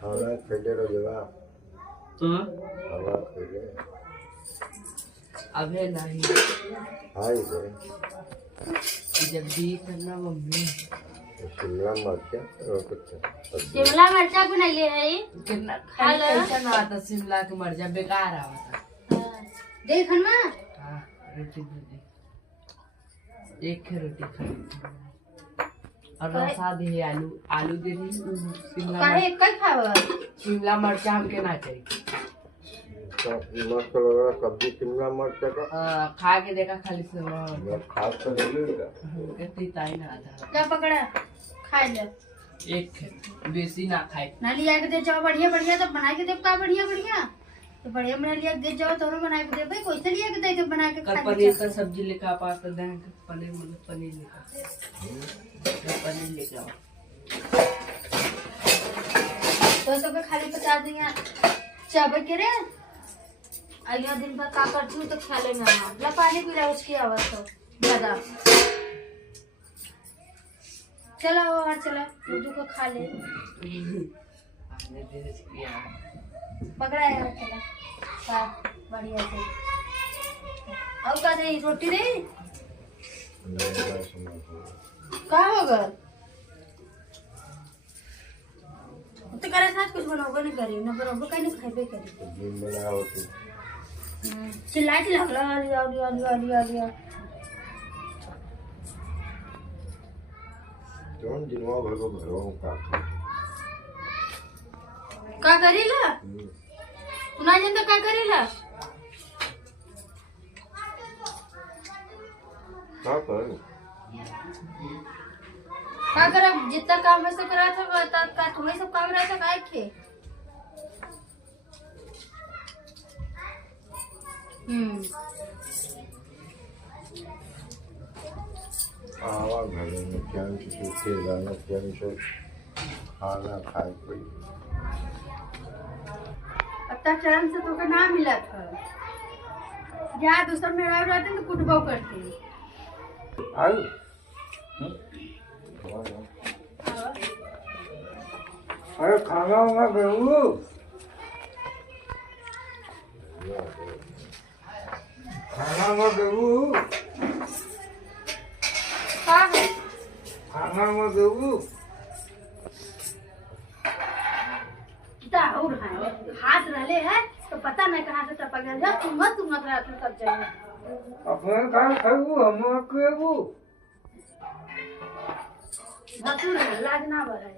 खाना खेले रो जवा तो खाना खेले अबे नहीं हाय रे जब दी करना मम्मी शिमला मिर्च और कुछ शिमला मिर्चा बनाइए है कितना हेलो। कैसा ना आता शिमला के मर्जा बेकार आवता देखन में हां रोटी दे दे एक है रोटी खाई और रसा दे आलू आलू दे दी शिमला काहे कई खाव शिमला मिर्चा हमके ना चाहिए मस्त लग रहा सब्जी शिमला मिर्च का खा के देखा खाली से मैं खा तो नहीं लगा कितनी ताई ना आता क्या पकड़ा खाए ले एक बेसी ना खाए ना लिया के दे जाओ बढ़िया बढ़िया तो बना के दे का बढ़िया बढ़िया तो बढ़िया बना लिया के दे जाओ तो बना के दे भाई कैसे लिया के दे के बना के कल खा पनीर का सब्जी लेकर आप आकर दें पनीर मतलब पनीर लेकर पनीर लेकर आओ तो सब खाली 50 दिया चाबे के रे अगला दिन पर का करती हूँ तो खा लेना ला पानी पी रहा उसकी आवाज तो ज्यादा चलो और चला दूध को खा ले हमने धीरे से किया पकड़ा है चला खा बढ़िया से अब का दे रोटी दे का होगा तो करे साथ कुछ बनाओगे नहीं करी ना बनाओगे कहीं नहीं खाइबे करी दिन बना होती चिल्ला चिल्ला लिया लिया लिया लिया लिया कौन दिनवा भर को घरों का करेला ना जानता का करेला का कर का करा जितना काम वैसे करा था का तुम्हें सब काम रहा था काय के आवा घर में क्या किसी के जाना क्या से खाना खाए कोई अत्ता टाइम से तो का नाम मिला था या दूसरा मेरा रहते तो कुटबो करती आई अरे खाना होगा बेहू खाना होगा बेहू का है खाना होगा बेहू और हाथ रहले है तो पता नहीं कहाँ से टपक गया तुम सब जगह अपने कहा खाऊ हम केबू भसुर लाज ना बढ़े